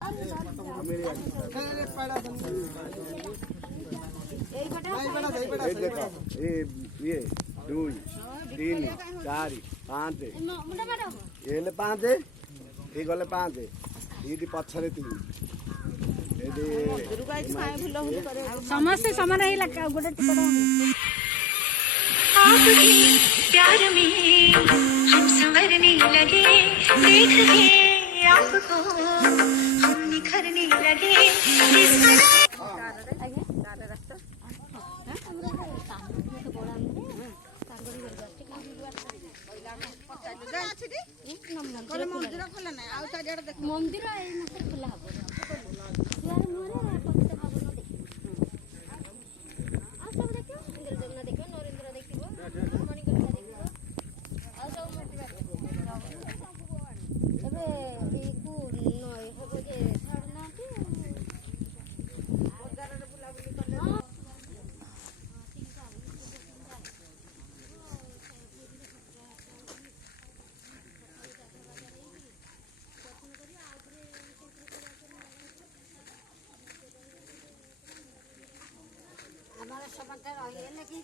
ये 2 3 4 5 ये 5 ये गले 5 ये पछरे 3 समस्ते समान ही लगा गोटे प्यार में हम संवरने लगे, देख के आपको हम निखरने लगे। मंदिर खोला हमारा समाचार रही है लेकिन